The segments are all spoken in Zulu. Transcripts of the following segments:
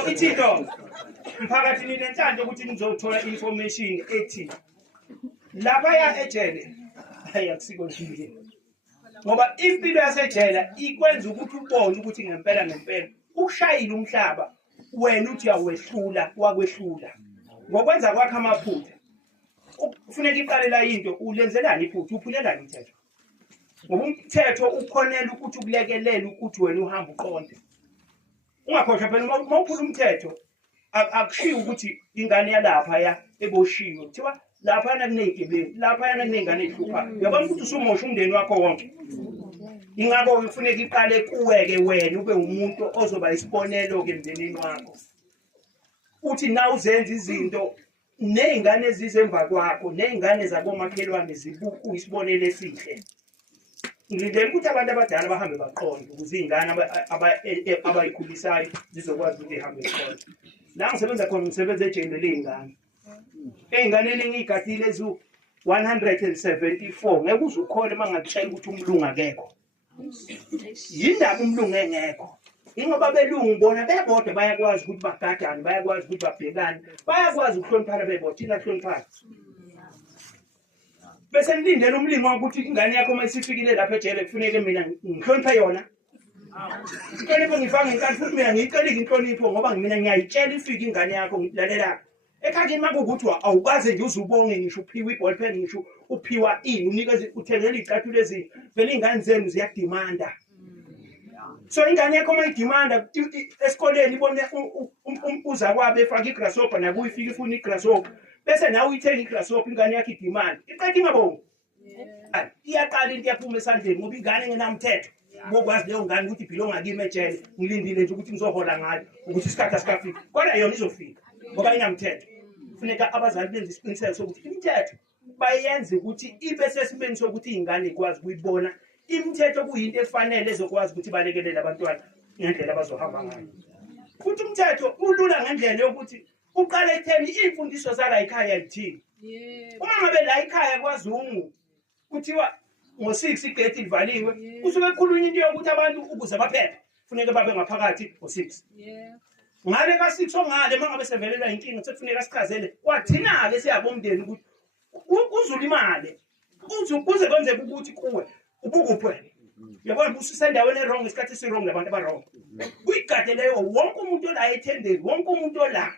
So ithito mphakathini nenhlanhla ukuthi nizothola information ethi lapha ya ejele ayikusiko nje. Ngoba impilo yasejele ikwenza ukuthi ubone ukuthi ngempela ukushayila umhlaba wena uthi yawehlula wakwehlula. Ngokwenza kwakhe amaphutha kufuneka iqalela into ulenzelani iphutha uphulelani umthetho. Ngoba umthetho ukhonela ukuthi ukulekelela ukuthi wena uhamba uqonde. Ungakhohlwa phela uma uphula umthetho akushiyo ukuthi ingane yalapha ya eboshiwe kuthiwa lapha yana kunezigebengu lapha yana kunengane ezihluphayo. Uyabona ukuthi usumosha umndeni wakho wonke. Ingakho kufuneka iqale kuweke wena ube umuntu ozoba isibonelo ke emndenini wakho. Uthi na uzenza izinto nezingane ezizemva kwakho nezingane zabomakhelwane zibuku isibonelo esihle. Ngilindele ukuthi abantu abadala bahambe baqonde ukuze izingane abayikhulisayo zizokwazi ukuthi ihambe iqonde. La ngisebenza khona umsebenzi ejele lezingane. Ey'nganeni engiyigadile ezu 174 ngeke uze ukhole mangakutshela ukuthi umlungu akekho. Yindaba umlungu engekho. Ingoba belungu bona bebodwa bayakwazi ukuthi bagadane, bayakwazi ukuthi babhekane, bayakwazi ukuhloniphana bebodwa thina hloniphana. Bese ngilindele umlimi ukuthi ingane yakho mayisifikile lapha ejele kufuneke mina ngihloniphe yona. Inhlonipho ngifanga inkani futhi mina ngiyicelile inhlonipho ngoba mina ngiyayitshela ifike ingane yakho ngilalela. Ekhaya makukuthi awukaze nje uzubonge ngisho uphiwa iball pen ngisho uphiwa unikeze uthengele izicathulo ezi vele ingane zenu ziyadimanda. So ingane yakho mayidimanda esikoleni ibone umbuza kwabe efaka igrasshopper nakuyo ifika ifuna igrasshopper bese nawe uyithenga igrasshopper ingane yakho idimanda iqeda ingabongi. Iyaqala into yaphuma esandleni ngoba ingane engenamthetho. Ngokwazi leyo ngane ukuthi ibhilonga kimi ejele ngilindile nje ukuthi ngizohola ngayo ukuthi isikhathi asikafiki kodwa yona izofika ngoba inamthetho. Kufuneka abazali benze isiqiniseko sokuthi imithetho bayenze ukuthi ibe sesimeni sokuthi izingane ikwazi ukuyibona imithetho kuyinto efanele ezokwazi ukuthi balekelele abantwana ngendlela abazohamba ngayo. Futhi umthetho ulula ngendlela yokuthi uqale ekutheni imfundiso zala ekhaya yithini. Uma ngabe la ekhaya kwaZungu kuthiwa ngo6 igate livaliwe kusuke ekhulunywa into yokuthi abantu ukuze baphephe kufuneka babe ngaphakathi ngo6. Ngale ka6 ongale mangabe sevelela inkinga sekufuneka sichazele kwathina ke siyabomndeni ukuthi uzulimale kuze kwenzeke ukuthi kuwe ubukuphi. Yabona ususendaweni errong isikhathi esirong labantu abarong. Uyigade leyo wonke umuntu ola ethendeni wonke umuntu ola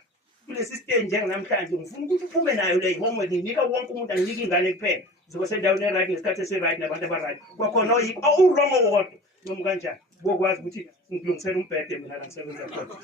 kulesi stage njengamhlanje ngifuna ukuthi uphume nayo le homework nginika wonke umuntu anginika ingane kuphela zoba sendaweni eright ngesikhathi esiright nabantu abaright kwakhona awurong owodwa noma kanjani bokwazi ukuthi ngilungisela umbhede mina la ngisebenza khona.